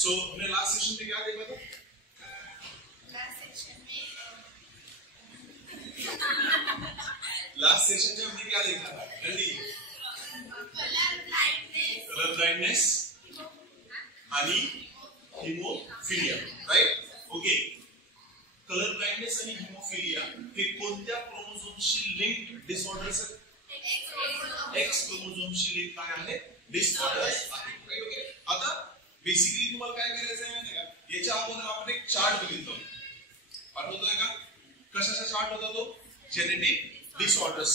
So हमने last session में क्या देखा था? लास्ट सेशन में हमने क्या देखा था? जल्दी। कलर ब्लाइंडनेस आणि haemophilia, right? Okay. Colour blindness आणि हिमोफिलिया हे कोणत्या क्रोमोझोमशी लिंक्ड डिसऑर्डर्स आहेत? एक्स क्रोमोझोमशी लिंक काय आहे? डिसऑर्डर्स आहे, राइट? ओके. आता बेसिकली तुम्हाला काय करायचं आहे माहिती आहे का? याच्या अगोदर आपण एक चार्ट बघितला, आठवतोय का? कशाचा चार्ट होता तो? Genetic disorders,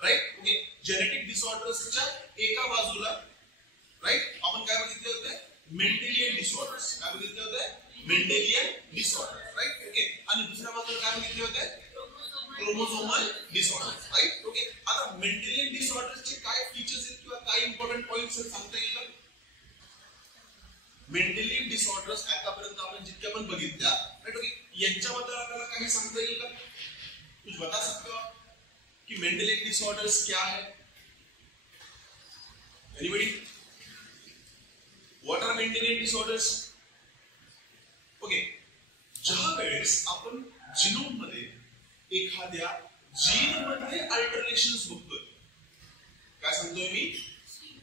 right? Okay. Genetic डिसऑर्डर्सच्या एका बाजूला, राइट, आपण काय बघितले होते? Mendelian disorders. काय बघितले होते? Mendelian disorders, right? ओके. आणि दुसऱ्या बाजूला काय बघितले होते? Chromosomal disorders, right? ओके. आता मेंडेलियन डिसऑर्डर्सचे काय फीचर्स आहेत किंवा काय इम्पॉर्टंट पॉइंट्स आहेत सांगता येईल का? मेंडेलियन डिसऑर्डर्स आतापर्यंत आपण जितक्या पण बघितल्या, राइट? ओके. यांच्याबद्दल आपल्याला काही सांगता येईल का? कुछ बता सकते हो कि मेंडेलियन डिसऑर्डर्स क्या है? Anybody? What are Mendelian disorders? Okay. ज्या वेळेस आपण जीनोम मध्ये एखाद्या जीन मध्ये अल्टरेशन्स बघतोय, काय सांगतोय मी?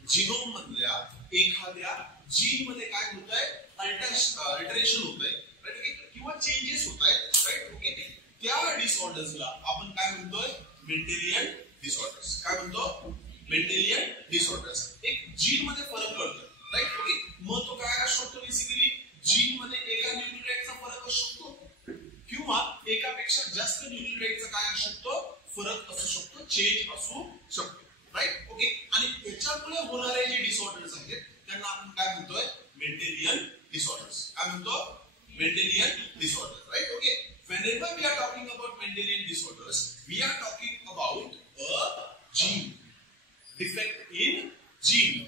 जीनोम मधल्या एखाद्या जीन मध्ये काय होतंय? अल्टरेशन होतंय, राइट? ओके. किंवा चेंजेस होतायत, राइट? ओके. त्या डिसऑर्डर्सला आपण काय म्हणतोय? Mendelian disorders. काय म्हणतो? Mendelian disorders. एक जीन मध्ये फरक पडतो, राइट? ओके. मग तो काय असू शकतो? बेसिकली जीन मध्ये एका न्यूक्लियोटाइडचा फरक असू शकतो किंवा एकापेक्षा जास्त न्यूक्लियोटाइडचा काय असू शकतो? फरक असू शकतो, चेंज असू शकतो, राइट? ओके. आणि त्याच्यामुळे होणारे जे डिसऑर्डर्स आहेत त्यांना आपण काय म्हणतोय? Mendelian disorders. काय म्हणतो? Mendelian disorders, right? Okay. Whenever we are talking about Mendelian disorders, we are talking about a gene defect in gene,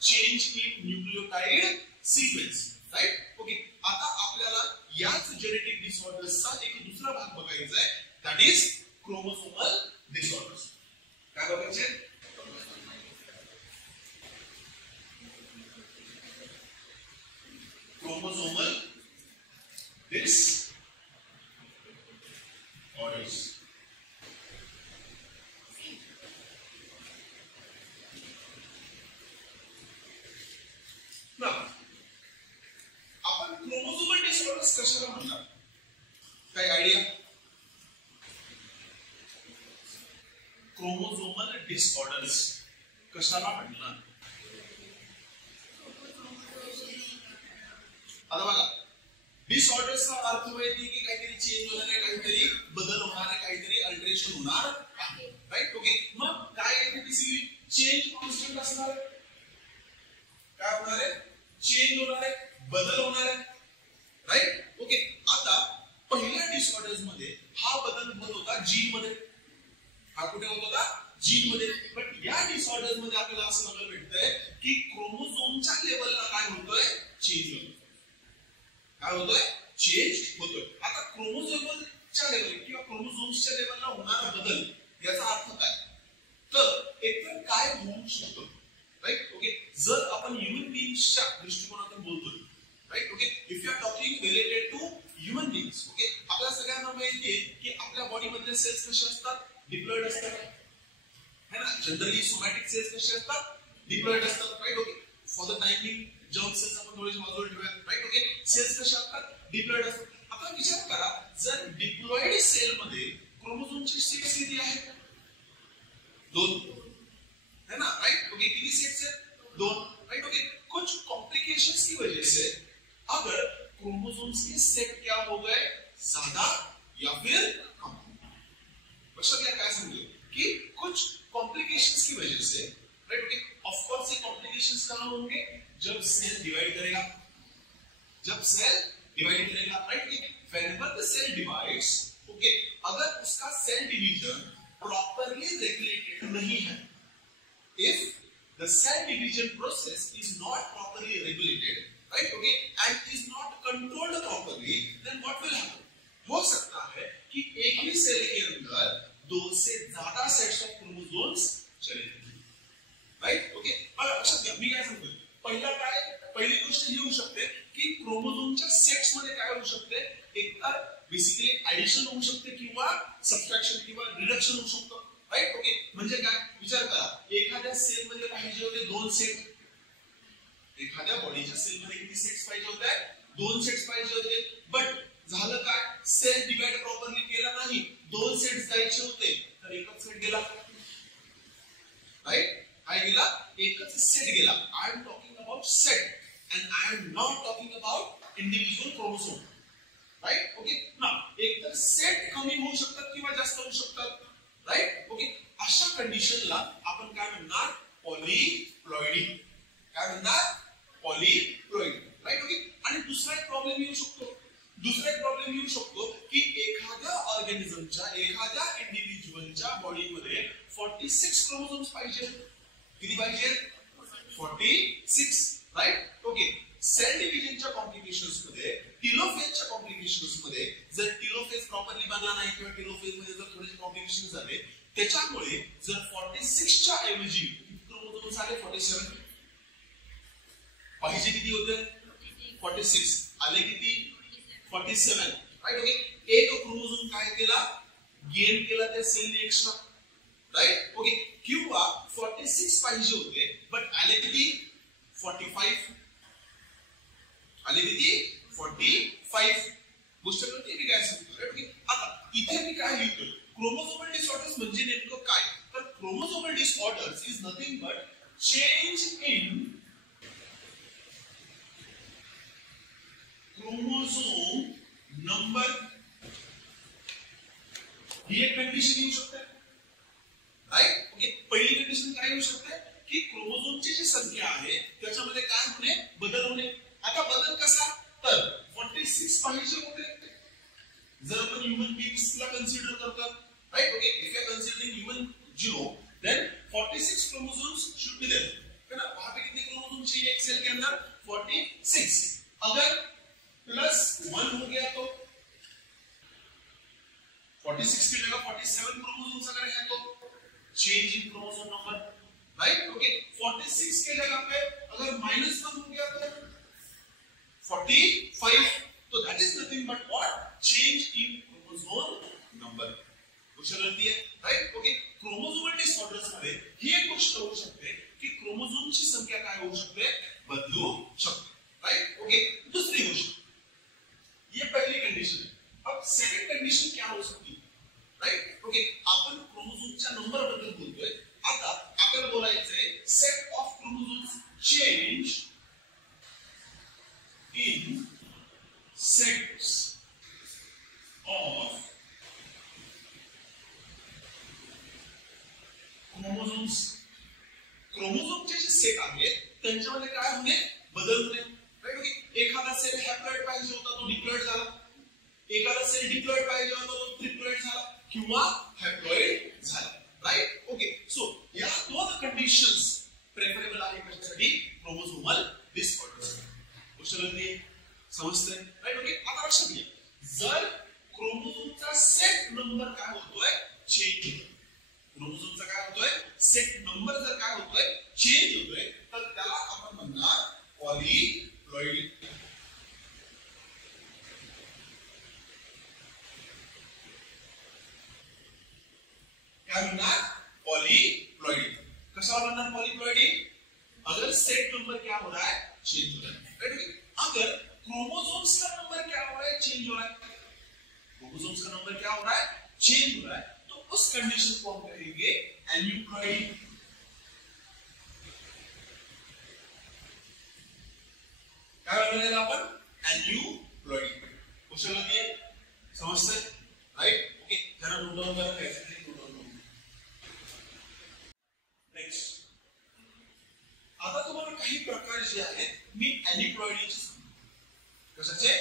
change in nucleotide sequence, right? Okay. आता आपल्याला याच जेनेटिक डिसऑर्डर्सचा एक दुसरा भाग बघायचा आहे, that is chromosomal disorders. काय बघायचे? chromosomal disorders. Now, आपण क्रोमोझोमल डिसऑर्डर्स कशाला म्हणतात? काय आयडिया? क्रोमोझोमल डिसऑर्डर्स कशाला म्हणतात? आता बघा, डिसऑर्डर्सचा अर्थ माहिती की काहीतरी चेंज होणार आहे, काहीतरी बदल होणार आहे, काहीतरी अल्टरेशन होणार आहे, राइट? ओके. मग काय आहे? बेसिकली चेंज कॉन्स्टंट असणार आहे. काय होणार आहे? चेंज होणार आहे, बदल होणार आहे, राइट? ओके. आता पहिल्या डिसऑर्डर्स मध्ये हा बदल होत होता जीन मध्ये. हा कुठे होत होता? जीन मध्ये. पण या डिसऑर्डर्स मध्ये आपल्याला असं बघायला भेटतंय की क्रोमोझोमच्या लेवलला काय होतोय? चेंज होतोय. काय होतोय? चेंज होतोय. आता क्रोमोझोमच्या लेवल किंवा क्रोमोझोम्सच्या लेवलला होणारा बदल याचा अर्थ काय? तर एकतर काय होऊ शकतो, राइट? ओके. जर आपण ह्यूमन बीइंग्सच्या दृष्टिकोनातून बोलतोय, right? Okay. If you are talking related to human beings, okay, आपल्या सगळ्यांना माहिती आहे की आपल्या बॉडी मधले सेल्स कसे असतात? डिप्लॉइड असतात, है ना? जनरली सोमॅटिक सेल्स कसे असतात? डिप्लॉइड असतात, right? Okay. For the time being germ cells आपण थोडेसे बाजूला ठेवूया, राइट? ओके. सेल्स कसे असतात? डिप्लॉइड असतात. आता विचार करा, जर डिप्लॉइड सेल मध्ये क्रोमोझोमचे सेट्स किती आहेत? 2, है ना? राइट? ओके. किती सेट्स आहेत? 2, राइट? ओके. कुछ कॉम्प्लिकेशंस की वजह से अगर क्रोमोसोम्स के सेट क्या हो गए? ज्यादा या फिर कम? बच्चों क्या समझे कि कुछ कॉम्प्लिकेशंस की वजह से, राइट? ओके. ऑफ कोर्स ये कॉम्प्लिकेशंस कहां होंगे? जब सेल डिवाइड करेगा, जब सेल डिवाइड करेगा, right? whenever the cell divides, okay, अगर उसका सेल डिवीजन प्रॉपर्ली रेगुलेटेड नहीं है, if the cell division process is not properly regulated, right? Okay, and is not controlled properly, then what will happen? हो सकता है कि एक ही सेल के अंदर 2 से ज्यादा सेट्स ऑफ क्रोमोसोम्स चले जाएं, राइट? ओके. और अच्छा मी काय सांगतो, पहिली गोष्ट ही होऊ शकते की सेल मध्ये किती सेट्स पाहिजे होते? 2 सेट्स पाहिजे होते. बट झालं काय? सेल डिवाइड प्रॉपरली केला नाही. 2 सेट्स जायचे होते तर एकच सेट गेला. राइट? काय गेला? एकच सेट गेला. I am talking about set and I am not talking about individual chromosome. Right? Okay. Now, एक तर सेट कमी होऊ शकतात किंवा जास्त होऊ शकतात. राइट? ओके. अशा कंडिशनला आपण काय म्हणणार? पॉलीप्लॉइडी. काय म्हणणार? पॉलीप्लॉइडी. राइट? ओके. आणि दुसरा एक प्रॉब्लेम येऊ शकतो. की एखाद्या ऑर्गॅनिझमच्या एखाद्या इंडिव्हिज्युअलच्या बॉडीमध्ये 46 क्रोमोझोम्स पाहिजे. किती पाहिजे? 46. राइट? ओके. सेल डिव्हिजनच्या कॉम्प्लिकेशन्स मध्ये, टेलोफेजच्या कॉम्प्लिकेशन्स मध्ये जर टेलोफेज प्रॉपरली बनला नाही किंवा टेलोफेज मध्ये जर थोडेसे कॉम्प्लिकेशन्स झाले, त्याच्यामुळे जर 46 च्या ऐवजी किती क्रोमोझोम्स आले? 47. पाहिजे किती होते? 46. आले किती? 47. राइट? ओके. एक क्रोमोझोम काय केला? गेन केला त्या सेलने एक्स्ट्रा. राइट? ओके. किंवा 46 पाहिजे होते बट आले किती? 45. आले किती? 45. गोष्ट कळते की काय सांगतो? राइट? ओके. आता इथे मी काय लिहितोय? क्रोमोझोमल डिसऑर्डर्स म्हणजे नेमकं काय? तर chromosomal disorders is nothing but change in chromosome number. ही एक कंडिशन येऊ शकते. राइट? ओके. पहिली कंडिशन काय येऊ शकते? की क्रोमोझोमची जी संख्या आहे त्याच्यामध्ये काय होणे? बदल होणे. आता बदल कसा? तर 46 पाहिजे होते जर आपण ह्यूमन बीइंग्सला कन्सिडर करतो. Right? Okay. If you are considering human genome then 46 chromosomes should be there. है ना? वहां पे कितने क्रोमोसोम चाहिए एक सेल के अंदर? 46. अगर +1 हो गया तो 46 की जगह 47 क्रोमोसोम्स अगर है तो change in chromosome number. Right? Okay. 46 के जगह पे अगर -1 हो गया तो 45. तो that is nothing but what? Change in chromosome number. गोष्ट कळतीये? राइट? ओके. क्रोमोसोमल डिसऑर्डर्स मध्ये ही एक गोष्ट होऊ शकते की क्रोमोसोमची संख्या काय होऊ शकते? बदलू शकते. राइट? ओके. दूसरी गोष्ट, ये पहली कंडीशन है. अब सेकंड कंडीशन क्या हो सकती है? राइट? ओके. आपण क्रोमोसोमच्या नंबर बद्दल बोलतोय. आता आपल्याला बोलायचंय set of chromosomes change in sets of chromosomes. क्रोमोसोमचे जे सेट आहेत त्यांच्यामध्ये काय होणे? बदल होणे. राइट? ओके. एखादा सेल हॅप्लॉइड पाहिजे होता तो डिप्लॉइड झाला. एखादा सेल डिप्लॉइड पाहिजे होता तो ट्रिप्लॉइड झाला किंवा हॅप्लॉइड झाला. राइट? ओके. सो या दोन कंडिशन्स प्रेफरेबल आहे कशासाठी? Chromosomal disorders. गोष्ट कळते? समजतंय? राइट? ओके. आता लक्षात घ्या, जर क्रोमोसोमचा सेट नंबर काय होतोय? चेंज होतोय. क्रोमोसोमचा काय होतोय? सेट नंबर जर काय होतोय? चेंज होतोय तर त्याला आपण म्हणणार पॉलीप्लॉइडी. क्या म्हणणार? पॉलीप्लॉइडी. कशाला म्हणणार पॉलीप्लॉइडी? अगर सेट नंबर क्या हो रहा है? चेंज हो रहा है. राइट? ओके. अगर क्रोमोसोम्स का नंबर क्या हो रहा है? चेंज हो रहा है. क्रोमोसोम्स का नंबर क्या हो रहा है? चेंज हो रहा है. तो उस कंडीशन को हम कहेंगे एन्यूप्लॉइडी. क्या बोलेगा अपन? एन्यूप्लॉइडी. क्वेश्चन लगी है? समझते? राइट? ओके. जरा नोट डाउन करो कैसे नोट डाउन. नेक्स्ट. आता तुम्हाला काही प्रकार जे आहेत मी एन्यूप्लॉइडीचे सांगतो. कशाचे?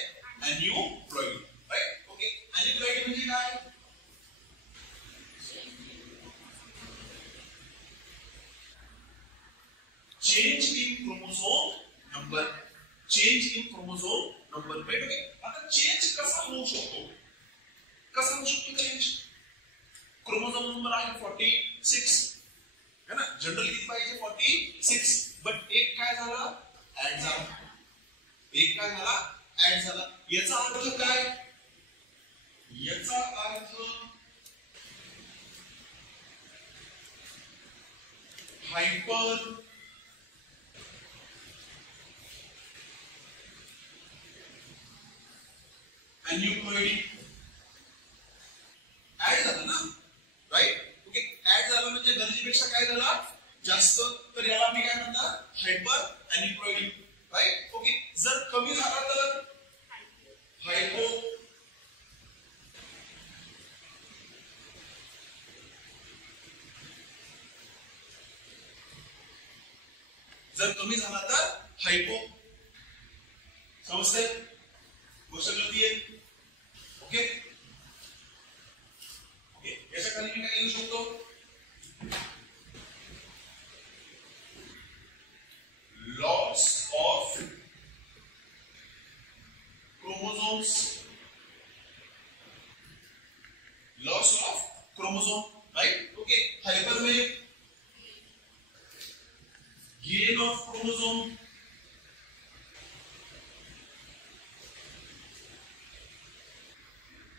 एन्यूप्लॉइडी. राइट? ओके. एन्यूप्लॉइडी म्हणजे काय? Change in chromosome number. Change in chromosome number. Right? Okay. आता चेंज कसा होऊ शकतो? कसा होऊ शकतो चेंज? क्रोमोसोम नंबर आहे 46 है ना? जनरल किती पाहिजे? 46. बट एक काय झाला? ऍड झाला. एक काय झाला? ऍड झाला. याचा अर्थ काय? याचा अर्थ हायपर अॅन्युक्लोइडी ऍड झाला ना, राईट. ओके, ऍड झाला म्हणजे गरजेपेक्षा काय झाला, जास्त, तर याला मी काय म्हणणार, हायपर अॅन्युक्लोइडी, राईट. ओके, जर कमी झाला तर हायपो, जर कमी झाला तर हायपो. समजतंय, गोष्ट कळतीये. ओके ओके, याच्या खाली मी काय लिहू शकतो, loss of chromosomes, loss of chromosome, right. Okay, hyper में गेन ऑफ क्रोमोसोम,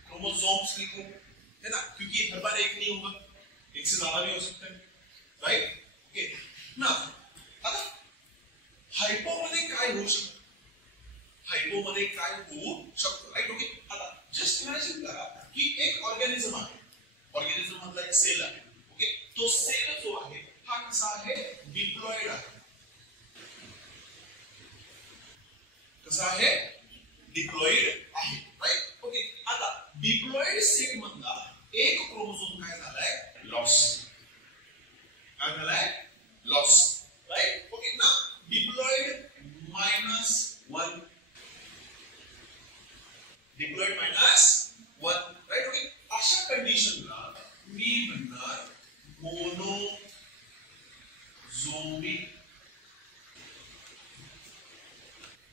क्रोमोसोम्स लिखो, है ना, क्योंकि हर बार एक नहीं होगा, एक से ज्यादा भी हो सकता है, राइट. ओके ना, आता हाइपो मध्ये काय होऊ शकतं, हाइपो मध्ये काय होऊ शकतं, राइट. ओके, आता जस्ट इमॅजिन करा की एक ऑर्गॅनिझम आहे, ऑर्गॅनिझम मधला एक सेल आहे. ओके, तो सेल जो आहे हा कसा आहे, डिप्लॉइड आहे. कसा आहे, डिप्लॉइड आहे, राइट. ओके, आता डिप्लॉइड सेट मधला एक क्रोमोसोम काय झालाय, लॉस, काय झालाय, लॉस, राइट. ओके ना, डिप्लॉइड -1, डिप्लॉइड -1, राइट. ओके, अशा कंडिशनला मी म्हणणार मोनोझोमी,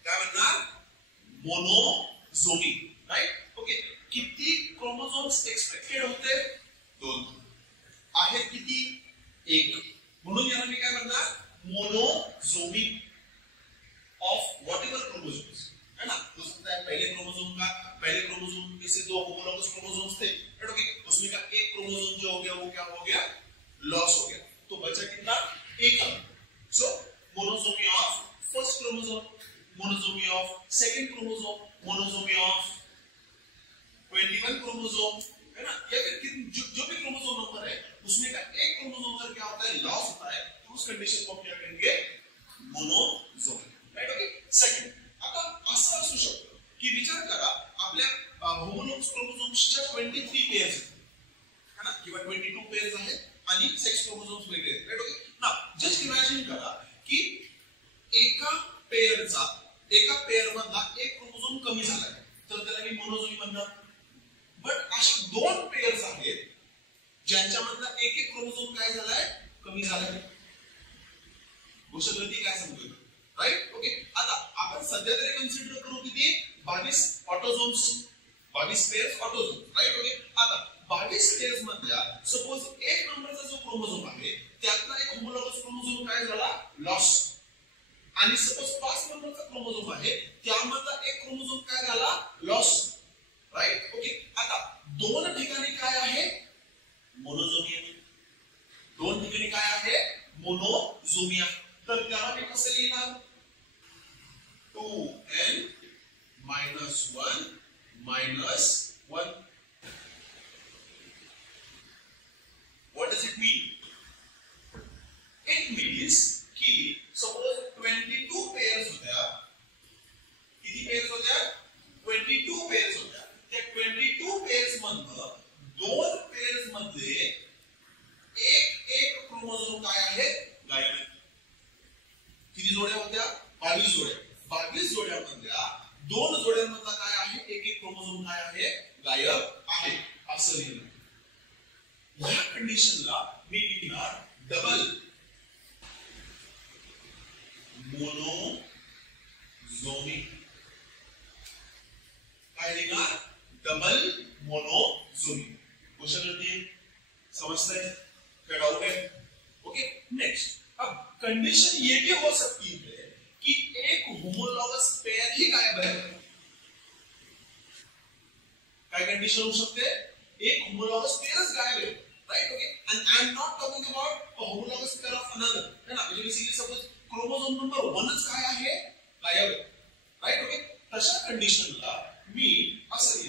काय म्हणणार, मोनोझोमी, राइट. ओके, किती क्रोमोसोम्स एक्सपेक्टेड होते, 2 आहेत, किती, 1, म्हणून याला मी काय म्हणणार, मोनोझोमी ऑफ व्हाटएवर क्रोमोसोम्स, है ना. हो सकता है पहले क्रोमोसोम में से 2 होमोलॉगस क्रोमोसोम्स थे, राइट. ओके, उसमें का एक क्रोमोसोम जो हो गया वो क्या हो गया, लॉस हो गया, तो बचा कितना, 1. So monosomy of first chromosome, monosomy of second chromosome, monosomy of 21 chromosome, है ना, या फिर जो भी क्रोमोसोम नंबर है उसमें का एक क्रोमोसोम अगर क्या होता है, लॉस होता है, तो उस कंडीशन को क्या करेंगे, मोनोझोमी, राइट. ओके, सेकंड, आता असं असू शकतं की विचार करा आपल्या होमोलॉगस क्रोमोसोम्सच्या 23 पेयर्स, है ना, किंवा 22 पेयर्स आहेत आणि सेक्स क्रोमोसोम्स वेगळे आहेत, राइट. ओके ना, जस्ट इमॅजिन करा की एका पेयर मधला एक क्रोमोसोम कमी झालाय, तर त्याला मी मोनोझोमी म्हणणार. बट अशा 2 पेयर्स आहेत ज्यांच्यामधला एक क्रोमोसोम काय झालाय, कमी झालाय. गोष्ट कळती काय सांगतोय, राइट. ओके, आता आपण सध्या तरी कन्सिडर करू किती, 22 autosomes, 22 pairs autosomes, right. Okay, आता 22 पेयर्स मधल्या सपोज एक नंबरचा जो क्रोमोसोम आहे त्यातला एक होमोलॉगस क्रोमोसोम काय झाला, लॉस, आणि सपोज 5 नंबरचा क्रोमोसोम आहे त्यामधला एक क्रोमोसोम काय झाला, लॉस, राइट. ओके, आता 2 ठिकाणी काय आहे, मोनोझोमी आहे, 2 ठिकाणी काय आहे, मोनोझोमी आहे, तर त्याला मी कसं लिहिणार, 2n - 1 What does it mean? It means कि suppose 22 pairs होत्या, किती पेयर्स होत्या, 22 पेयर्स होत्या, त्या 22 पेयर्स मधनं 2 पेयर्स मध्ये एक क्रोमोसोम काय आहे, गायब आहे. किती जोड्या होत्या, 22 जोड्या, 22 जोड्यामधल्या 2 जोड्यांमधला काय आहे, एक क्रोमोसोम काय आहे, गायब आहे, असं लिहिलं. या कंडिशनला मी लिहिणार डबल मोनोझोमी, काय लिहिणार, डबल मोनोझोमी. गोष्ट कळतीये, समजतंय, क्या डाउट है. ओके, नेक्स्ट, अब कंडीशन ये भी हो सकती है कि एक होमोलॉगस पेयर ही गायब है. काय कंडीशन हो सकते, एक होमोलॉगस पेयरच गायब है, right. Okay, and I am not talking about a homologous pair of another, है ना, म्हणजे बेसिकली सपोज क्रोमोसोम नंबर 1च काय आहे, गायब आहे, राइट. ओके, तशा कंडिशनला मी असं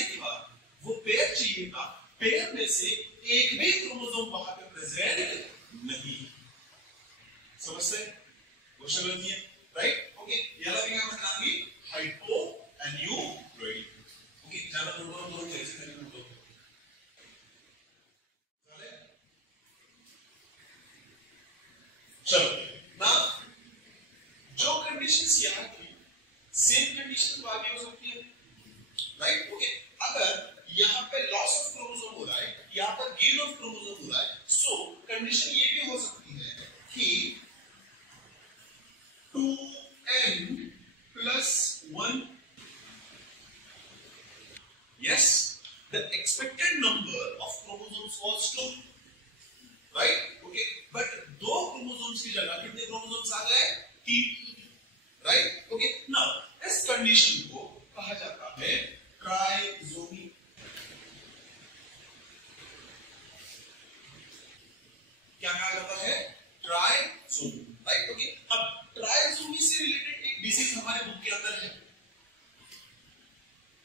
चाहिए था, वो पेयर चाहिए था, पेयर में से एक भी क्रोमोसोम वहां पे प्रेजेंट नहीं। समझते हैं? क्वेश्चन बनती है, राइट? ओके, याला भी क्या मतलब की हाइपो एन्यूप्लॉइडी। ओके, ज्यादा नोट कैसे करेंगे नोट चले। चलो ना, जो कंडीशंस यहाँ थी सेम कंडीशन आगे हो सकती है, राइट? ओके, अगर यहाँ पे लॉस ऑफ क्रोमोसोम हो रहा है, यहाँ पर गेन ऑफ क्रोमोसोम हो रहा है, सो कंडीशन ये भी हो सकती है कि 2n plus 1, yes, the expected number of chromosomes was 2, right? Okay, but though chromosomes की जगह कितने chromosomes आ गए? 3, right? Okay, now इस condition को कहा जाता है ट्राइसोमी। क्या कहा जाता है? Trisomy, right? ओके, अब ट्राइसोमी से रिलेटेड एक डिसीज हमारे बुक के अंदर है।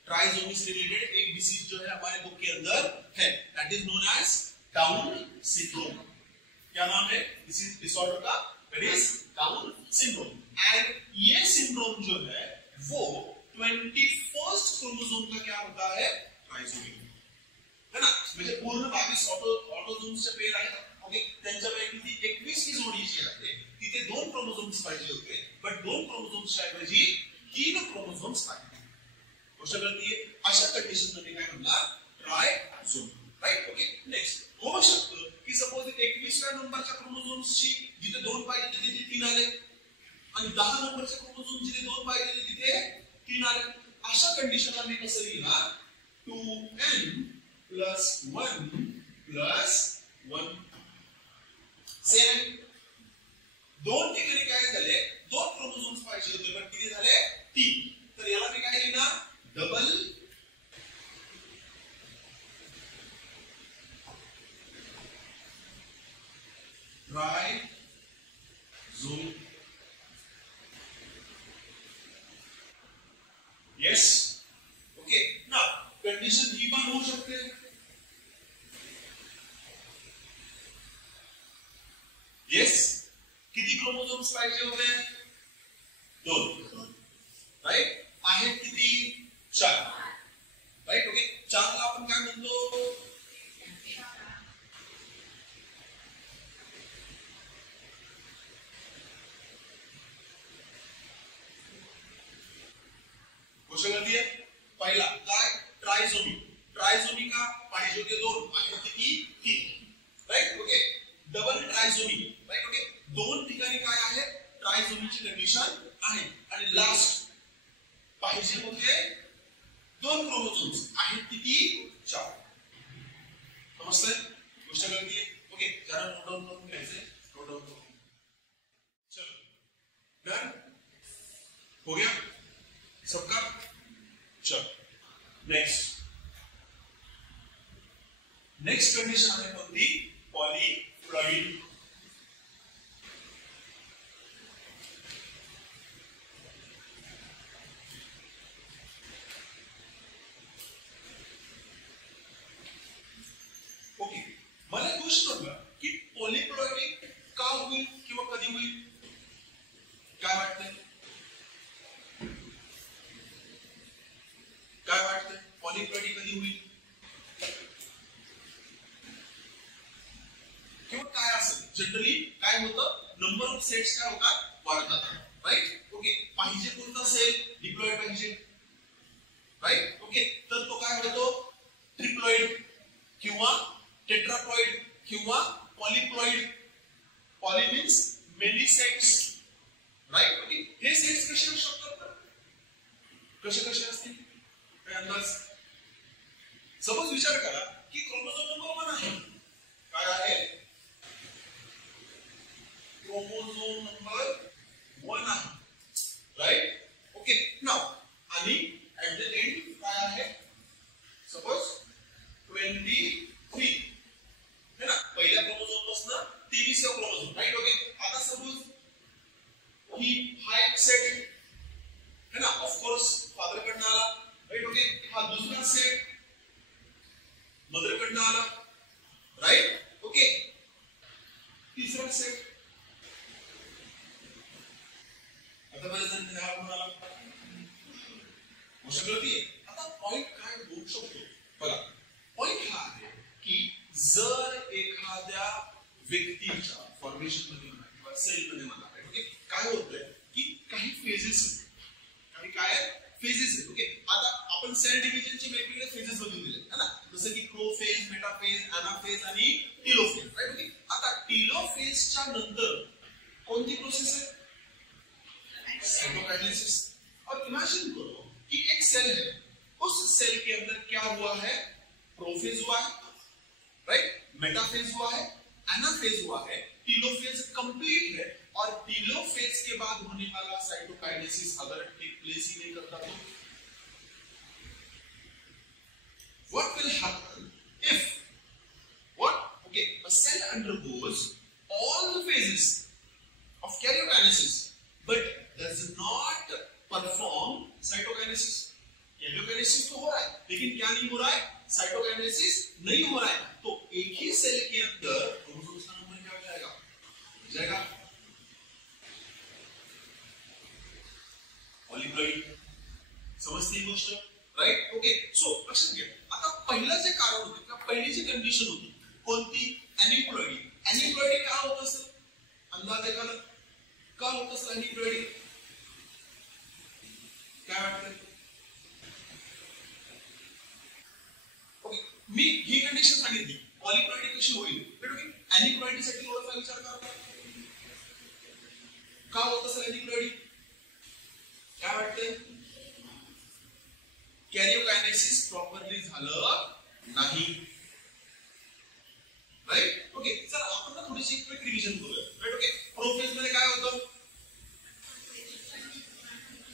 ट्राइसोमी से रिलेटेड एक डिसीज जो है हमारे बुक के अंदर है, that is known as Down syndrome. क्या नाम है इस डिसऑर्डर का? That is Down syndrome. And ये सिंड्रोम जो है वो 21st क्रोमोसोम का क्या होता है? ट्राइसोमी, है ना? म्हणजे पूर्ण 22 ऑटोसोम्सचे पेयर आहेत, ओके, त्यांच्यापैकी ती 21वी जोडी जी आहे तिथे 2 क्रोमोसोम्स पाहिजे होते, बट 2 क्रोमोसोम्सच्या ऐवजी 3 क्रोमोसोम्स पाहिजे। गोष्ट कळते? अशा कंडिशन मध्ये काय म्हणणार? Trisomy, right? ओके, नेक्स्ट होऊ शकतं की सपोज 21व्या नंबरच्या क्रोमोसोम्सची जिथे 2 पाहिजे तिथे 3 आले, आणि 10 नंबरच्या क्रोमोसोम जिथे 2 पाहिजे तिथे 3 आले। अशा कंडिशनला मी कसं लिहिणार? 2n plus 1 plus 1, same. दोन ठिकाणी काय झाले? 2 क्रोमोसोम्स पाहिजे होते, पण किती झाले? 3। तर याला मी काय लिहिणार? Double trisome. Yes, okay, now condition ही पण होऊ शकते। यस, किती क्रोमोसोम्स पाहिजे होते? 2, राइट? आहेत किती? 4, राइट? ओके, 4 ला आपण काय म्हणतो? क्वेश्चन करती है पहिला काय? ट्राइसोमी। ट्राइसोमी का पाहिजे होते 2, आहेत किती? 3, right? Okay, double trisomy, right? Okay, दोन ठिकाणी काय आहे? ट्राइसोमीची कंडिशन आहे, आणि लास्ट पाहिजे होते 2 क्रोमोसोम्स, आहेत किती? 4। समजतंय? गोष्ट कळती है? ओके, जरा नोट डाउन करून घ्यायचे, नोट डाउन करून। चलो, डन हो गया सबका? चलो नेक्स्ट कंडीशन आहे कोणती? पॉलीप्लॉइड। ओके, मला क्वेश्चन होता की पॉलीप्लॉइडिक का होईल किंवा कधी होईल? काय वाटतंय? काय वाटतंय? पॉलीप्लॉइडिक कधी होईल किंवा काय असेल? जनरली काय होतं? नंबर ऑफ सेट्स काय होतात? वाढतात, राइट? ओके, पाहिजे कोणता सेल? डिप्लॉइड पाहिजे, राइट? ओके, तर तो काय होतो? ट्रिप्लॉइड किंवा टेट्राप्लॉइड किंवा polyploid. Poly means many sets, right? Okay, हे सेट्स कसे असू शकतात? कसे कसे असतील? काय अंदाज? सपोज विचार करा की क्रोमोसोम नंबर 1 आहे, काय आहे? क्रोमोसोम नंबर 1 आहे, राइट? ओके, नाउ आणि ऍट द एंड काय आहे? सपोज 23, है ना? पहिल्या क्रोमोसोम पासून 23व्या क्रोमोसोम, राइट? ओके, आता सपोज ही हा एक सेट है ना, ऑफ कोर्स फादर कडनं आला, राइट? ओके, हा दुसरा सेट मदरकडनं आला, राईट. ओके, तिसरा सेट. आता बरं जण हा कोणाला गोष्ट. आता पॉइंट काय होऊ शकतो बघा. पॉइंट हा आहे की जर एखाद्या व्यक्तीच्या फॉर्मेशन मध्ये म्हणा किंवा सेल मध्ये म्हणा, ओके, काय होतंय की काही फेजेस आणि काय फेजेस आहेत. ओके, आता आपण सेल डिव्हिजनचे वेगवेगळे फेजेस बघून दिले है ना, जसं की प्रोफेज, मेटाफेज, एनाफेज आणि टेलोफेज, राईट. ओके, आता टेलोफेजच्या नंतर कोणती प्रोसेस है? साइटोकाइनेसिस. और इमेजिन करो कि एक सेल है, उस सेल के अंदर क्या हुआ है? प्रोफेज हुआ है, राइट, मेटाफेज हुआ है, एनाफेज हुआ है, टेलोफेज कंप्लीट है, और टेलोफेज के बाद होने वाला साइटोकाइनेसिस अगर टेक प्लेस ही नहीं करता तो what will happen if a cell undergoes all the phases of karyokinesis but does not perform cytokinesis? karyokinesis तो हो रहा है लेकिन क्या नहीं हो रहा है? साइटोकाइनेसिस नहीं हो रहा है. तो एक ही सेल के अंदर क्रोमोसोम्स का नंबर क्या हो जाएगा? पॉलीप्लॉइड. समजते ही गोष्ट, राइट. ओके, सो लक्षात घ्या. आता पहिलं जे कारण होते का पहिली जी कंडिशन होती कोणती? एनिप्लॉइडी. एनिप्लॉइडी का होत असेल? अंदाज एखादा का होत असेल एनिप्लॉइडी? काय वाटतं? ओके, मी ही कंडिशन सांगितली. पॉलीप्लॉइडी कशी होईल? ओके, एनिप्लॉइडी साठी थोडासा विचार करा. का होत असेल एनिप्लॉइडी? काय वाटतंय? कॅरियोकायनेसिस प्रॉपरली झालं नाही, राइट. ओके, चला आपण ना थोडीशी क्विक रिव्हिजन करूया, राइट. ओके, प्रोफेज मध्ये काय होतं?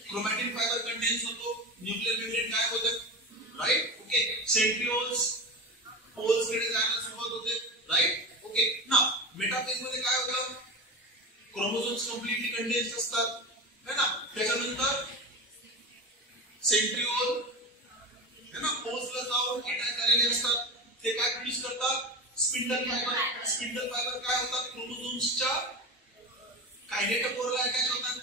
क्रोमॅटिन फायबर कंटेन्स होतो, न्यूक्लियर मेम्ब्रेन काय होतं, राइट. ओके, सेंट्रिओल्स पोल्स कडे जायला सुरुवात होते, राइट. ओके, नाउ मेटाफेज मध्ये काय होतं? क्रोमोझोम्स कंप्लीटली कंडेन्स्ड असतात, है ना. त्याच्यानंतर सेंट्रिओल है ना, पोल्सला जाऊन अटॅच झालेले असतात. ते काय प्रोड्यूस करतात? Spindle fibre. स्पिंडल फायबर काय होतात? क्रोमोझोम्सच्या कायनेटोकोरला अटॅच होतात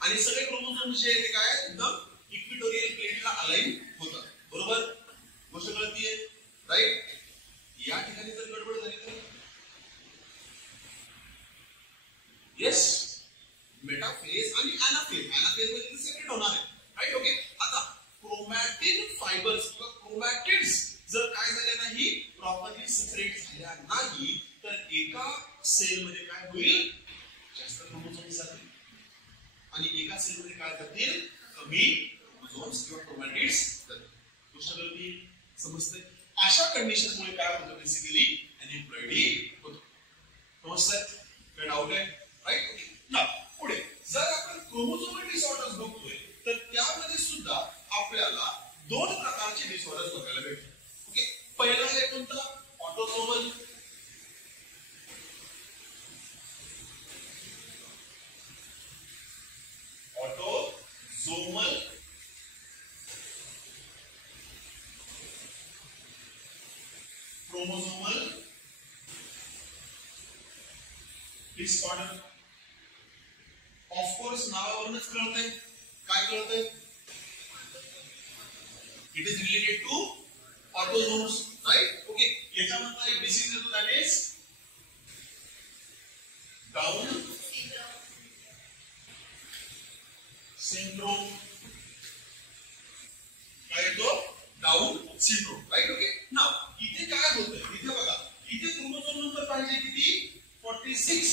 आणि सगळे क्रोमोझोम्स जे आहेत ते काय एकदम इक्विटोरियल प्लेटला अलाइन होतात. बरोबर, गोष्ट कळतीये, राइट. या ठिकाणी जर गडबड झाली तर येस, मेटाफेज आणि एनाफेज. एनाफेज मध्ये सेपरेट होणार आहे, राइट. ओके, आता क्रोमॅटिन फायबर्स किंवा क्रोमॅटिड्स जर काय झाले नाही, प्रॉपरली सेपरेट झाल्या नाही, तर एका सेल मध्ये काय होईल? जास्त क्रोमोझोम्स जातील आणि एका सेल मध्ये काय जातील? कमी क्रोमोझोम्स किंवा क्रोमॅटिड्स जातील. गोष्ट कळली, समजते? अशा कंडिशन मुळे काय होतं? बेसिकली एनिप्लॉइडी होतो. समजतंय? काय डाऊट आहे? राइट. ओके, नाउ पुढे जर आपण क्रोमोझोमल डिसऑर्डर्स बघतोय तर त्यामध्ये सुद्धा आपल्याला दोन प्रकारचे डिसऑर्डर्स बघायला भेटतात. ओके, पहिला आहे कोणता? Autosomal. Autosomal chromosomal disorder. Of course नावावरूनच कळतंय. काय कळतंय? It is related to autosomes, right. Okay, याच्यामध्ये एक डिसीज येतो दॅट इज डाउन सिंड्रोम. काय येतो? Down syndrome, right. Okay, now इथे काय होतंय? इथे बघा, इथे क्रोमोझोम नंबर पाहिजे किती? 46.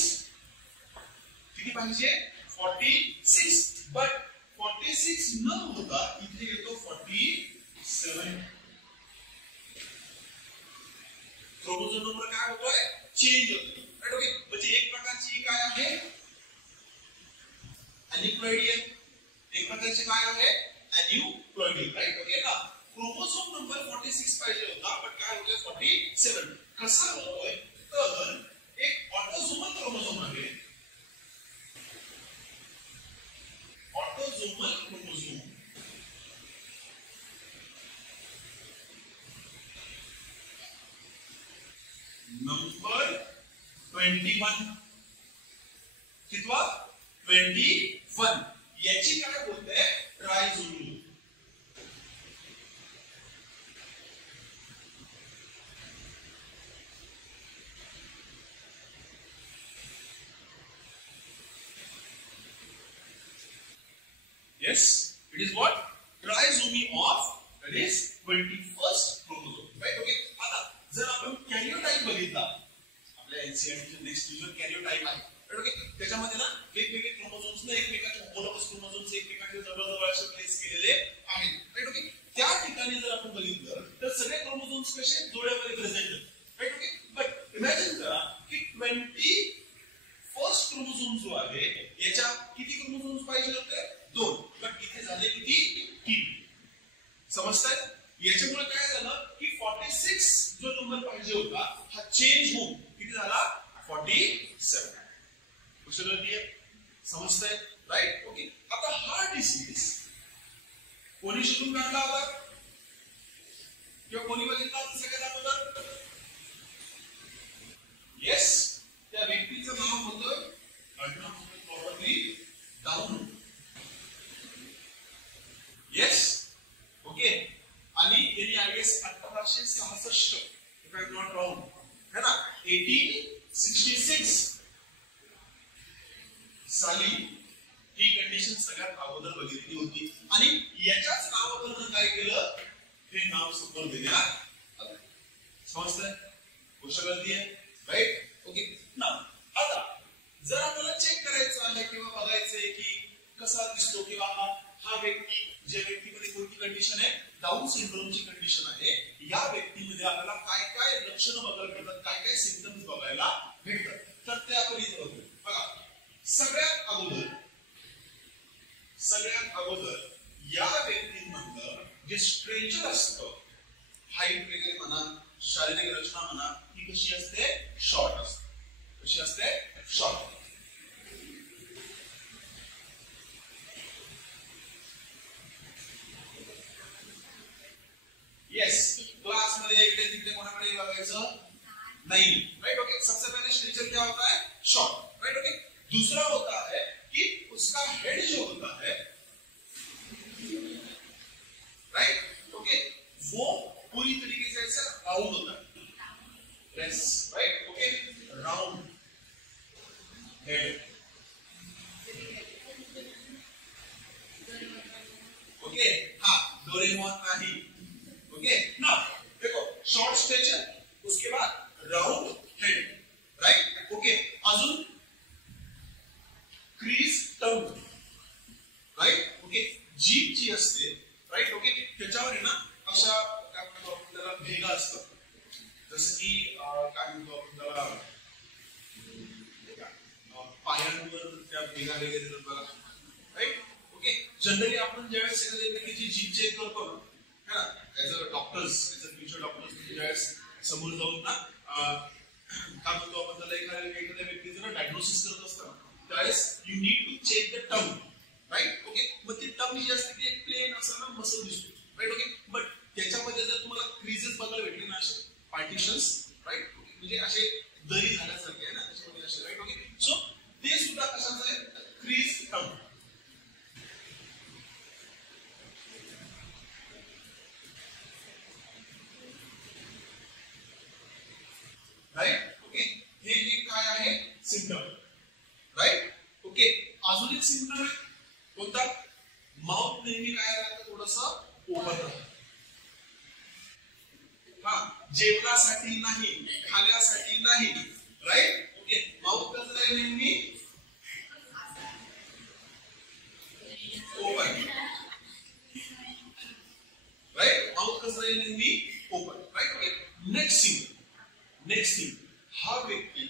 किती पाहिजे? 46. बट 46 न होता इथे येतो 47. क्रोमोझोम नंबर काय होतोय? चेंज होतोय, राइट. ओके, म्हणजे एक प्रकारची काय आहे? एनिप्लॉइडी. एक प्रकारचे काय आहे? एन्युप्लॉइडी, राइट. ओके ना, क्रोमोझोम नंबर 46 पाहिजे होता बट काय होतोय? 47. कसा होतोय? तर एक ऑटोसोमल क्रोमोझोम आहे. ऑटोसोमल क्रोमोझोम नंबर 21 कितवा 21 याची काय बोलते ट्रायझोमी. Yes, it is what? Trisomy of, that is 21st chromosome. Right? Okay. आता जर आपण कॅरियोटाइप बघितला आपल्या एनसीईआरटीच्या नेक्स्ट युजर कॅरियोटाइप आहे. राइट? ओके. त्याच्यामध्ये ना वेगवेगळे क्रोमोझोम्स ना एकमेकांच्या होमोलॉगस क्रोमोझोम्स एकमेकांच्या जवळ असे प्लेस केलेले आहेत. राइट? ओके. त्या ठिकाणी जर आपण बघितलं तर सगळे क्रोमोझोम्स कसे जोड्यामध्ये प्रेझेंट आहेत. राइट? ओके. बट इमॅजिन करा की 21st क्रोमोझोम जो आहे याच्या किती क्रोमोझोम्स पाहिजे होते? 2. पण इथे झाले किती? 3. समजताय? याच्यामुळे काय झालं की 46 जो नंबर पाहिजे होता हा चेंज होऊन किती झाला? 47. कुशल आहे? समजताय? राइट? ओके. आता हा डिसीज कोणी शोधून काढला होता किंवा कोणी बघितला होता सगळ्यात अगोदर? येस, त्या व्यक्तीचं नाव होतं प्रॉब्ली डाउन. येस. ओके. आणि यांनी I guess 1866 if I am not wrong है ना 1866 साली ही कंडिशन सगळ्यात अगोदर बघितली होती आणि याच्याच नावावरून काय केलं हे नाव समोर देण्यात आलं. समजतंय? गोष्ट कळती आहे? राइट? ओके. ना आता जर आपल्याला चेक करायचं आहे किंवा बघायचंय की कसा दिसतो किंवा हा व्यक्ती ज्या व्यक्तीमध्ये कोणती कंडिशन आहे डाऊन सिंड्रोमची कंडिशन आहे या व्यक्तीमध्ये आपल्याला काय काय लक्षणं बघायला भेटतात काय काय सिम्पटम्स बघायला भेटतात तर ते आपण इथे बघू. बघा सगळ्यात अगोदर या व्यक्तींमधलं जे स्ट्रेचर असतं हाईट वगैरे म्हणा शारीरिक रचना म्हणा ही कशी असते? शॉर्ट असते. कशी असते? शॉर्ट. येस, क्लास मध्ये इकडे तिकडे कोणाकडे बघायचं नहीं. राइट? ओके. सबसे पहले स्ट्रक्चर क्या होता है? शॉर्ट. राइट? ओके. दूसरा होता है कि उसका हेड जो होता है राइट? ओके, वो पूरी तरीके से ऐसा राउंड होता है. Yes. Right? Okay. Round head. Okay. हाँ, डोरेमोन नाही. ओके. नाउ देखो शॉर्ट स्ट्रेचर उसके बाद राउंड हेड. राइट? ओके. अजून क्रीज टंग. राइट? ओके. जीभ जी असते राइट? ओके. त्याच्यावर आहे ना अशा काय म्हणतो आपण त्याला भेगा असतात जसं की काय म्हणतो आपण त्याला पायांवर त्या भेगा वगैरे देतात बघा. राइट? ओके. जनरली आपण ज्यावेळेस एखाद्या व्यक्तीची जीभ चेक करतो ना as a doctor's as a future doctors ज्यावेळेस समोर जाऊन ना काय म्हणतो आपण त्याला एखाद्या व्यक्तीचं डायग्नोसिस करत असताना त्यावेळेस you need to check the tongue. Right? Okay. मग ती टंग जी असते ती एक प्लेन असा ना मसल दिसतो. राइट? ओके. बट त्याच्यामध्ये जर तुम्हाला क्रीजेस बघायला भेटले ना असे पार्टिशन्स राइट? म्हणजे असे दरी झाल्यासारखे आहे ना त्याच्यामध्ये असे. राइट? ओके. सो ते सुद्धा कशाचं आहे? क्रीज टंग. राइट? ओके. हे काय आहे? सिम्पटम. राइट? ओके. अजून एक सिम्पटम आहे कोणता? माउथ नेहमी काय राहतं थोडंसं ओपन राहतं. हा, जेवणासाठी नाही खाण्यासाठी नाही. राइट? ओके. माउथ कसं आहे नेहमी ओपन. राइट? माउथ कसं आहे नेहमी open. Right? Okay. Next thing हा व्यक्ती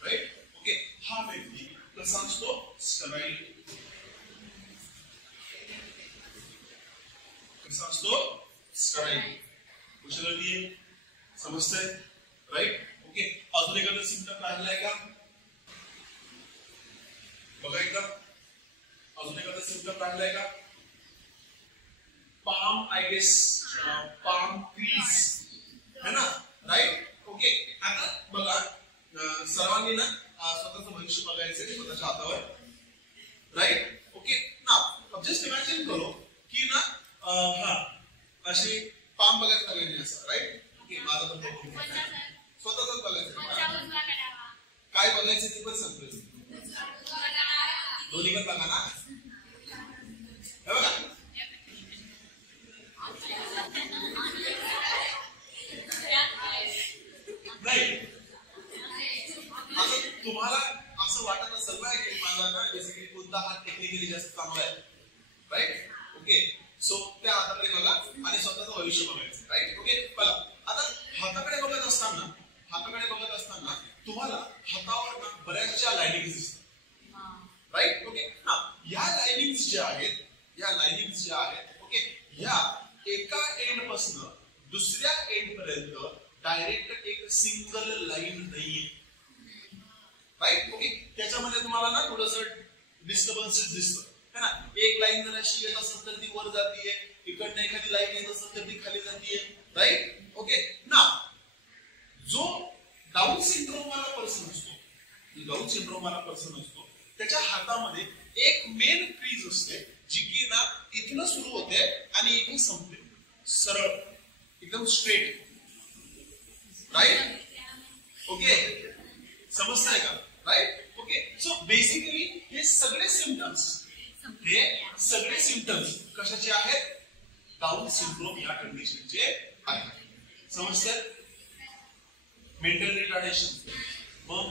राइट? ओके. हा व्यक्ती कसा असतो? स्टराईल. कसा असतो? स्टराईल. कुशल समजतंय? राइट? ओके. अजून एखादा सिम्पटम राहिलाय का बघा एकदा. अजून एखादा सिम्पटम राहिलाय का? Palm I guess palm crease है ना. राइट? ओके. आता ना स्वतःचं भविष्य बघायचं स्वतःच्या हातावर, right. Okay now just imagine करो की ना हा अशी पाम बघायचं सगळ्यांनी असं, राईट. ओके माझं पण स्वतःच बघायचं. काय बघायचं ते पण सांगतोय, दोन्ही पण बघा ना. हे बघा नाही असं तुम्हाला असं वाटत असेल ना की माझा ना बेसिकली कोणता हात टेक्निकली जास्त चांगला आहे, राईट. ओके सो त्या हाताकडे बघा आणि स्वतःचं भविष्य बघायचं, राईट. ओके बघा आता हाताकडे बघत असताना तुम्हाला हातावर ना बऱ्याचशा लाइनिंग्स दिसतात, राईट. ओके ना या लाइनिंग्स ज्या आहेत ओके ह्या एका एंड पासून दुसऱ्या एंड पर्यंत डायरेक्ट एक सिंगल लाईन नाहीये, राईट. ओके त्याच्यामध्ये तुम्हाला ना थोडंसं डिस्टर्बन्सेस दिसतं है ना. एक लाईन जर अशी येत असेल तर ती वर जातीये, इकडनं एखादी लाईन येत असेल तर ती खाली जातीये, राईट. ओके ना जो डाऊन सिंड्रोम वाला पर्सन असतो त्याच्या हातामध्ये एक मेन क्रीज असते जी की ना इथनं सुरू होते आणि इथे संपते, सरळ एकदम स्ट्रेट, राईट. ओके समजताय का, राईट. ओके सो बेसिकली हे सगळे सिम्पटम्स कशाचे आहेत, डाऊन सिंड्रोम या कंडिशनचे आहेत. समजतंय. मेंटल रिटार्डेशन मग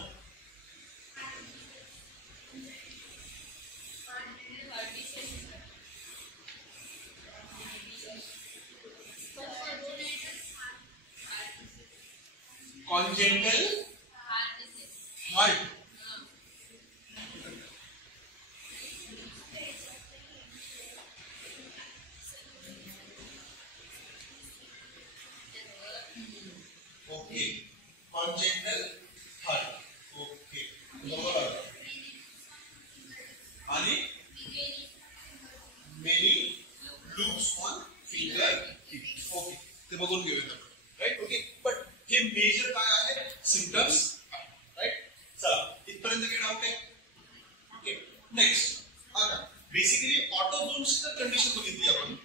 कॉन्जेंटल हार्ट, ओके कॉन्जेंटल हार्ट, ओके आणि many loops on finger, okay ते बघून घेऊया, राईट. ओके बट हे मेजर काय आहे, सिम्पटम्स, राईट. चला इथपर्यंत काही डाऊट आहे. ओके नेक्स्ट आता बेसिकली ऑटोझोम्सची जर कंडिशन बघितली आपण,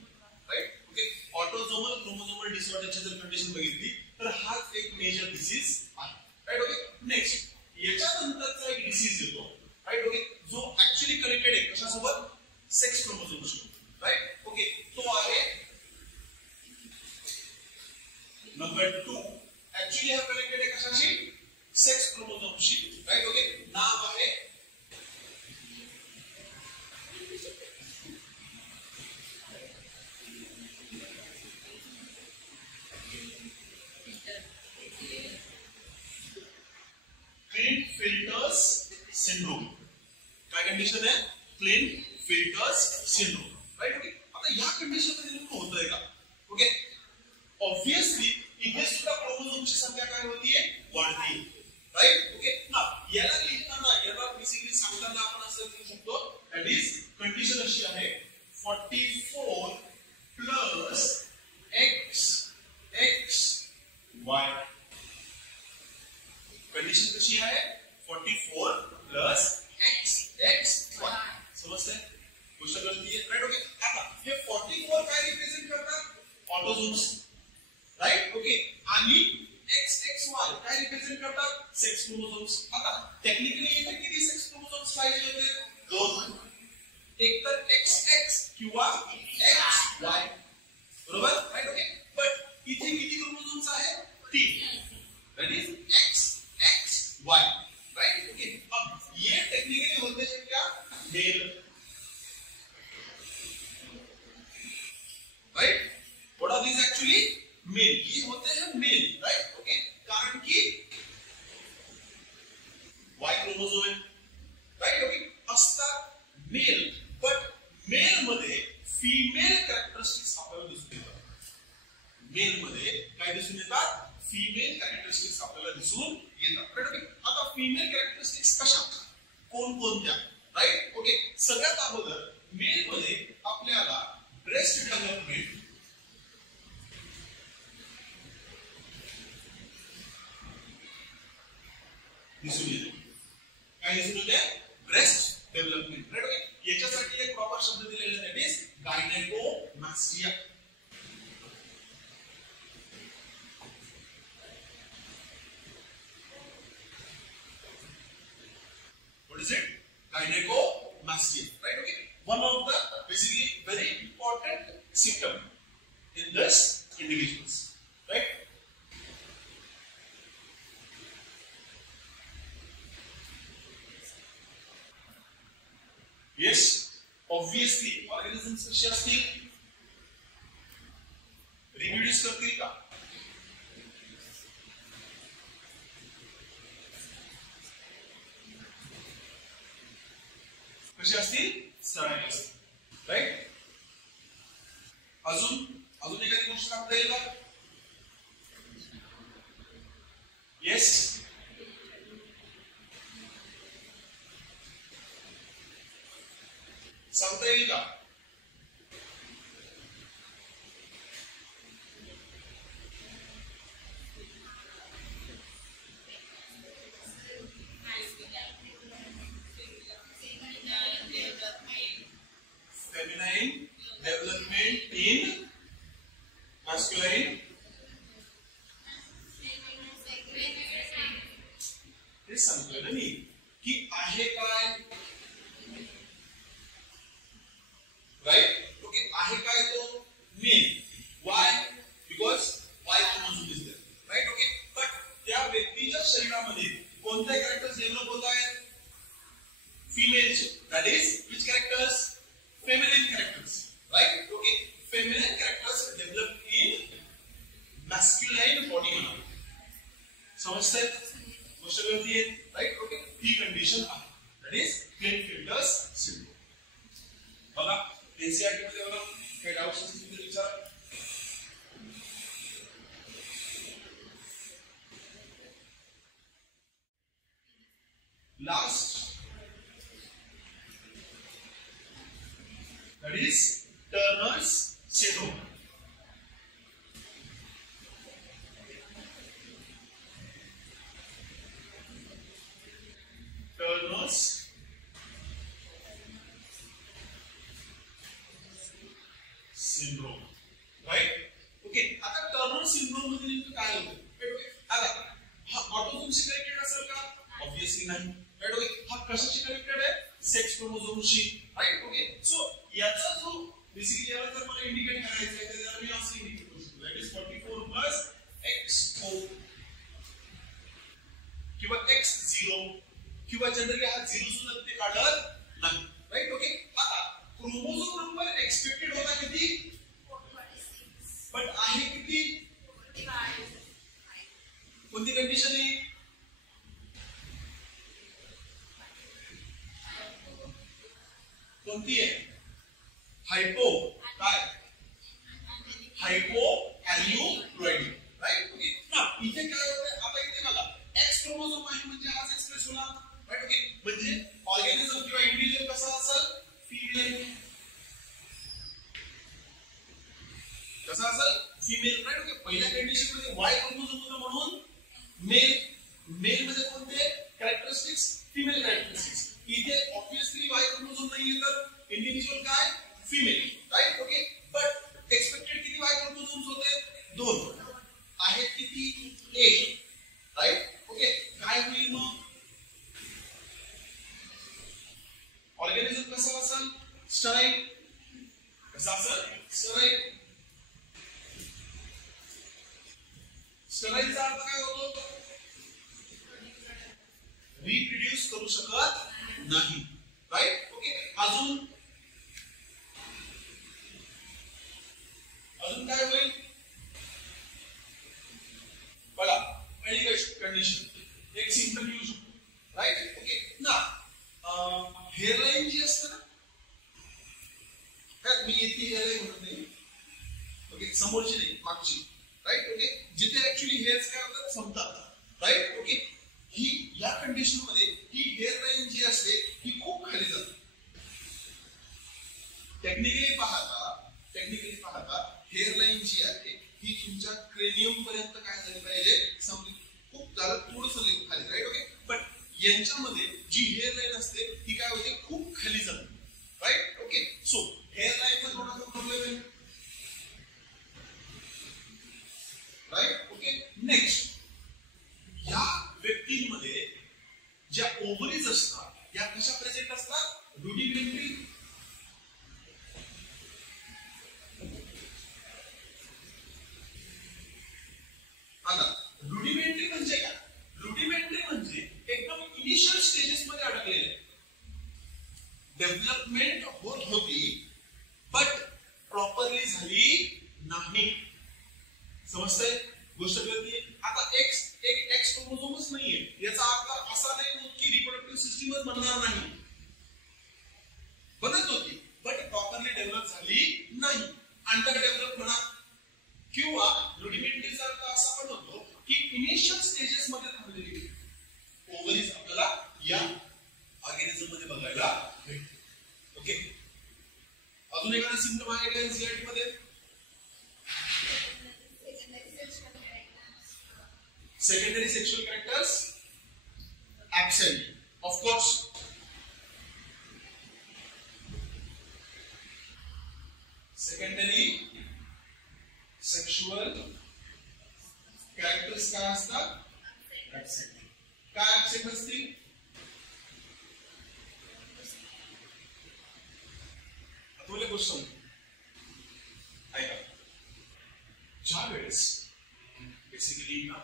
राईट. ओके ऑटोझोमल क्रोमोझोमल डिसऑर्डरची जर कंडिशन बघितली तर हा एक मेजर डिसीज आहे, राईट. ओके नेक्स्ट याच्यानंतरचा एक डिसीज येतो, राईट. ओके जो ऍक्च्युअली कनेक्टेड आहे कशासोबत, सेक्स क्रोमोझोमशी, राईट. ओके तो आहे नंबर 2. ऍक्च्युअली हा कनेक्टेड आहे कशाशी, सेक्स क्रोमोझोमशी, राईट. ओके नाव आहे क्लिन-फिल्टर्स सिंड्रोम. काय कंडिशन आहे, क्लिन-फिल्टर्स सिंड्रोम, राईट. ओके आता या कंडिशन मध्ये नेमकं होतंय का, ओके ऑब्वियसली इथे सुद्धा क्रोमोझोमची संख्या काय होतीये, वाढते, राईट. ओके ना याला लिहिताना याला बेसिकली सांगताना आपण असं लिहू शकतो, दॅट इज कंडिशन अशी आहे 44 प्लस XXY. कंडिशन कशी आहे, 44 प्लस XXY. समजतंय, गोष्ट कळतीये, राईट. ओके आता हे 44 काय रिप्रेझेंट करतात, ऑटोझोम्स, राईट. ओके आणि XXY काय रिप्रेझेंट करतात, सेक्स क्रोमोझोम्स. आता टेक्निकली इथे किती सेक्स क्रोमोझोम्स पाहिजे होते, 2, एक तर XX किंवा XY, बरोबर, राईट. ओके बट इथे किती क्रोमोझोम्स आहेत, 3, that is XXY, right. Okay अब ये टेक्निकली होते हैं क्या, male, right. What are these actually, male. ये होते हैं मेल, राइट. ओके कारण की Y क्रोमोझोम आहे, राइट. ओके असतात मेल, बट मेल मध्ये फीमेल कॅरेक्टरिस्टिक्स आपल्याला दिसून येतात. मेल मध्ये काय दिसून येतात, फीमेल कॅरेक्टरिस्टिक्स आपल्याला दिसून येतात, राइट. ओके आता फीमेल कॅरेक्टरिस्टिक्स कशा, कोणकोणत्या, राइट. ओके सगळ्यात अगोदर मेल मध्ये आपल्याला ब्रेस्ट डेव्हलपमेंट दिसून येते, gynecomastia, right? Okay, one of the basically very important symptom in this individuals, right? Yes, obviously organisms कसे असतील, रिप्रोड्यूस करतील का? कसे असतील? स्टराईल असतील, राईट? अजून एखादी गोष्ट सांगता येईल का? येस, सांगता येईल का? Feminine development in masculine. हे सांगतोय ना मी की आहे काय, राईट? ओके, आहे काय तो male. Why? Because Y chromosome is there, right? Okay, but त्या व्यक्तीच्या शरीरामध्ये कोणते कॅरेक्टर्स डेव्हलप होत आहेत? फिमेलचे. That is which characters? Feminine characters, right? Okay, feminine characters develop in masculine body म्हणा. समजतंय? गोष्ट कळतीये, right? Okay, ही कंडिशन आहे. That is Klinefelter's syndrome. बघा, NCERT मध्ये बघा, काही डाउट्स असतील तर विचारा. Last, that is Turner's syndrome. Turner's syndrome, right? Okay, आता Turner syndrome मध्ये नेमकं काय होतं? आता हा ऑटोसोमशी कनेक्टेड असेल का? ऑब्वियसली नाही, राईट? ओके, हा कशाशी कनेक्टेड आहे? सेक्स क्रोमोझोमशी, राईट? ओके, सो याचा जो बेसिकली याला जर मला इंडिकेट करायचं आहे तर त्याला मी असं इंडिकेट करू शकतो, दॅट इज 44 प्लस X4 किंवा X0 किंवा जनरली हा 0 सुद्धा ते काढत नाही, राईट? ओके, आता क्रोमोझोम नंबर एक्सपेक्टेड होता किती? 46, बट आहे किती? 45. कोणती कंडिशन आहे? कोणती आहे? हायपो काय? हायपो अॅन्युप्लॉइडी, राईट? ओके, ना इथे काय होतं? आता इथे बघा, एक्स क्रोमोझोम आहे म्हणजे हाच एक्सप्रेस होणार, राईट? ओके, म्हणजे ऑर्गॅनिझम किंवा इंडिव्हिज्युअल कसा असेल? फीमेल. कसा असेल? Female, right? ओके, पहिल्या कंडिशन मध्ये वाय क्रोमोझोम होतं म्हणून मेल. मेल मध्ये कोणते कॅरेक्टरिस्टिक्स? Female characteristics. इथे ऑब्वियसली वाय क्रोमोझोम नाहीये तर इंडिव्हिज्युअल काय? Female, right? Okay, but expected किती वाय क्रोमोझोम्स होते? 2. आहेत किती? 1, राईट? ओके, काय होईल मग? ऑर्गॅनिझम कसा असेल? स्टराईल. कसा असेल? स्टराईल. स्टराईलचा अर्थ काय होतो? रिप्रोड्यूस करू शकत नाही, राईट? ओके, अजून काय होईल? बघा, पहिली कंडिशन एक सिम्पटम येऊ शकतो, राईट? ओके, ना हेअरलाईन जी असते ना, मी इतकी हेअरलाईन म्हणत नाही, ओके, समोरची नाही, मागची, राईट? ओके, जिथे ऍक्च्युअली हेअर्स काय होतात? संपतात, राईट? ओके, ही या कंडिशन मध्ये ही हेअरलाईन जी असते ही खूप खाली जाते. टेक्निकली पाहता हेअरलाईन जी आहे ही तुमच्या क्रेनियम पर्यंत काय झाली पाहिजे? खूप जरा थोडंसं खाली, राईट? ओके, बट यांच्यामध्ये जी हेअरलाईन असते ही काय होते? खूप खाली जाते, राईट? ओके, सो हेअरलाईनचा थोडासा प्रॉब्लेम आहे, राईट? ओके, नेक्स्ट, या व्यक्तींमध्ये ज्या ओव्हरीज असतात या कशा प्रेझेंट असतात? गोष्ट कळते. आता एक्स क्रोमोझोमच नाहीये याचा अर्थ असा नाही की रिप्रोडक्टिव्ह सिस्टीमच बनणार नाही, बनत होती बट प्रॉपरली डेव्हलप झाली नाही, अंडर डेव्हलप म्हणा किंवा रुडिमेंटरीचा अर्थ असा पण होतो की इनिशियल स्टेजेस मध्ये थांबलेली ओव्हरीज आपल्याला या ऑर्गॅनिझम मध्ये बघायला भेटते. ओके, अजून एखादा सिम्पटम आहे का एनसीईआरटी मध्ये? Secondary sexual characters absent, of course. Secondary sexual characters काय असतात? absent. काय absent असतील? आता गोष्ट ऐका, ज्या वेळेस बेसिकली ना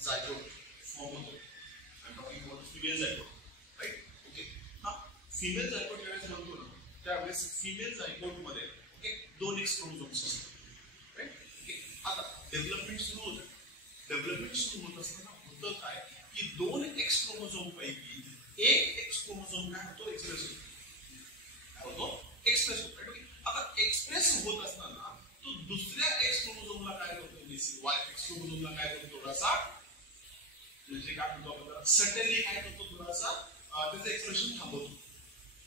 जायगोट फॉर्म होतो, I'm talking about female zygote, right? Okay. हा female zygote ज्यावेळेस म्हणतो ना त्यावेळेस female zygote मध्ये ओके 2 X क्रोमोझोम्स असतात, राईट? ओके, आता डेव्हलपमेंट सुरू होतं. डेव्हलपमेंट सुरू होत असताना होतं काय की 2 X क्रोमोझोम पैकी एक X क्रोमोझोम काय होतो? एक्सप्रेस होतो. काय होतो? एक्सप्रेस होतो, राईट? ओके, आता एक्सप्रेस होत असताना तो दुसऱ्या X क्रोमोझोमला काय करतो? Y X क्रोमोझोमला काय करतो? थोडासा म्हणजे काय म्हणतो आपण सडनली काय करतो? थोडासा त्याचं एक्सप्रेशन थांबवतो,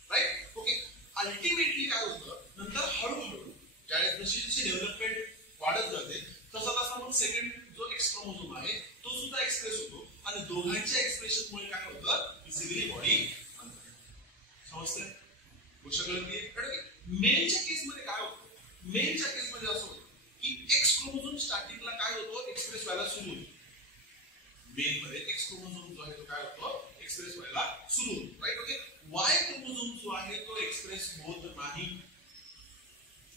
राईट? ओके, अल्टिमेटली काय होतं नंतर हळूहळू ज्यावेळेस जशी जशी डेव्हलपमेंट वाढत जाते तसा तसा मग सेकंड जो एक्स क्रोमोझोम आहे तो सुद्धा एक्सप्रेस होतो आणि दोघांच्या एक्सप्रेशनमुळे काय होतं? फिजिकली बॉडी समजतंय? गोष्ट कळली? मेलच्या केसमध्ये काय होतं? मेलच्या केसमध्ये असं होतं की एक्स क्रोमोझोम स्टार्टिंगला काय होतो? एक्सप्रेस व्हायला सुरू होतो. मेल मध्ये एक्स क्रोमोझोम जो आहे तो काय होतो? एक्सप्रेस व्हायला सुरू होतो, राईट? ओके, वाय क्रोमोझोम जो आहे तो एक्सप्रेस होत नाही,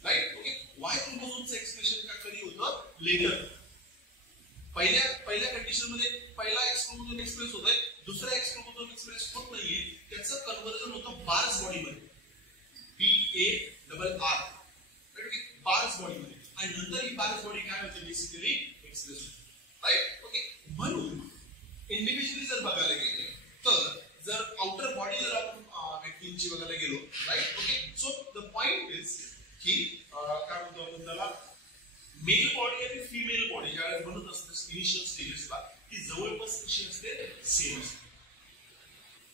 राईट? ओके, वाय क्रोमोझोमचं एक्सप्रेशन काय कधी होतं? लेटर. पहिल्या कंडिशन मध्ये पहिला एक्स क्रोमोझोम एक्सप्रेस होतोय, दुसरा एक्स क्रोमोझोम एक्सप्रेस होत नाहीये, त्याचं कन्व्हर्जन होतं बार्स बॉडी मध्ये, BARR, right? Okay, Barr's body मध्ये, आणि नंतर ही बार्स बॉडी काय होते? बेसिकली एक्सप्रेस होते, राईट? ओके, म्हणून इंडिव्हिज्युअली जर बघायला गेले तर जर आउटर बॉडी जर आपण व्यक्तींची बघायला गेलो, right? Okay, so the point is की काय म्हणतो आपण त्याला, मेल बॉडी आणि फिमेल बॉडी ज्यावेळेस बनत असते इनिशियल स्टेजेसला ती जवळपास कशी असते? सेम असते,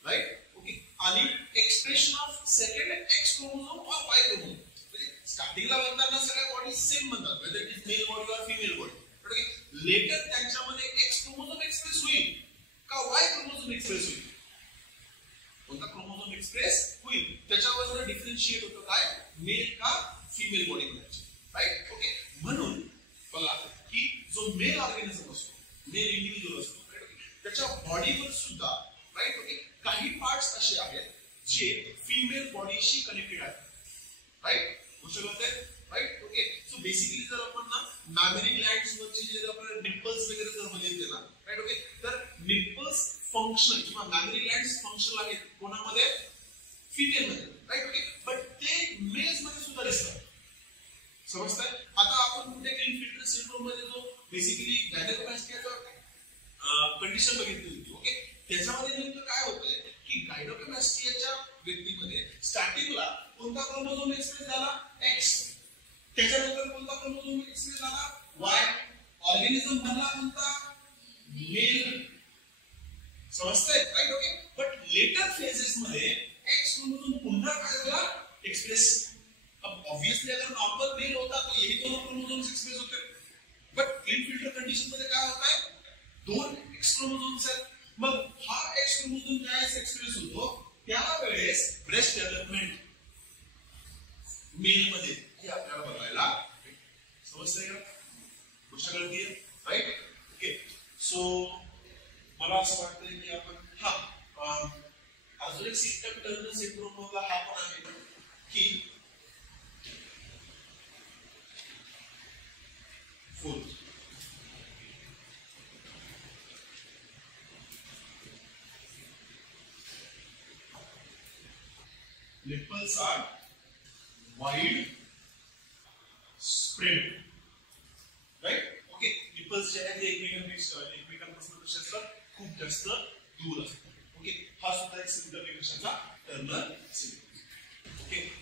राईट? ओके, आणि expression of second x chromosome और वाय क्रोमोझोम म्हणजे स्टार्टिंगला बनताना सगळ्या बॉडी सेम बनतात, whether it is male body और फिमेल बॉडी. लेटर त्यांच्यामध्ये एक्स क्रोमोझोम एक्सप्रेस होईल का वाय क्रोमोझोम एक्सप्रेस होईल? कोणता क्रोमोझोम एक्सप्रेस होईल त्याच्यावर जरा डिफरन्शिएट होतं काय? मेल का फिमेल बॉडी बनायची, राईट? ओके, म्हणून बघा की जो मेल ऑर्गॅनिझम असतो, मेल इंडिव्हिज्युअल असतो, राईट? ओके, त्याच्या बॉडीवर सुद्धा, राईट? ओके, काही पार्ट्स असे आहेत जे फिमेल बॉडीशी कनेक्टेड आहेत, राईट? गोष्ट कळते, राईट? ओके, सो बेसिकली जर आपण ना मॅमरी ग्लँड्स वरचे जे आपण निप्पल्स वगैरे जर बघितले ना, राईट? ओके, तर निप्पल्स फंक्शनल किंवा मॅमरी ग्लँड्स फंक्शनल आहेत कोणामध्ये? फिमेल मध्ये, राईट? ओके, बट ते मेल्स मध्ये सुद्धा दिसतात, समजतंय? आता आपण कुठे क्लिनफिल्टर सिंड्रोम मध्ये जो बेसिकली गायनोकोमॅस्टियाचा कंडिशन बघितली होती, ओके, त्याच्यामध्ये नेमकं काय होतंय की गायनोकोमॅस्टियाच्या व्यक्तीमध्ये स्टार्टिंगला कोणता क्रोमोझोम एक्सप्रेस झाला? एक्स. त्याच्यानंतर कोणता क्रोमोझोम एक्सप्रेस झाला? वाय. ऑर्गॅनिझम बनला कोणता? मेल. समजतंय? Right? Okay, but later phases मध्ये एक्स क्रोमोझोम पुन्हा काय झाला? एक्सप्रेस. अब ऑब्वियसली अगर नॉर्मल मेल होता तो यही दोनों क्रोमोझोम्स एक्सप्रेस होते, बट क्लिनफिल्टर कंडिशन मध्ये काय होत आहे? 2 एक्स क्रोमोझोम्स आहेत. मग हा एक्स क्रोमोझोम ज्यावेळेस एक्सप्रेस होतो त्यावेळेस ब्रेस्ट डेव्हलपमेंट मेल मध्ये हे आपल्याला बघायला समजतंय का? गोष्ट कळतीये, राईट? ओके, सो मला असं वाटतंय की आपण अजून एक सिस्टम टर्नर सिंड्रोम मधला हा पण आहे की fourth nipples are wide spread, right? Okay, nipples symbols जे आहेत ते एकमेकांपासून कसे असतात खूप जास्त दूर असतात. ओके, हा सुद्धा एक सिम्पल कशाचा टर्नर सिम्बल. ओके.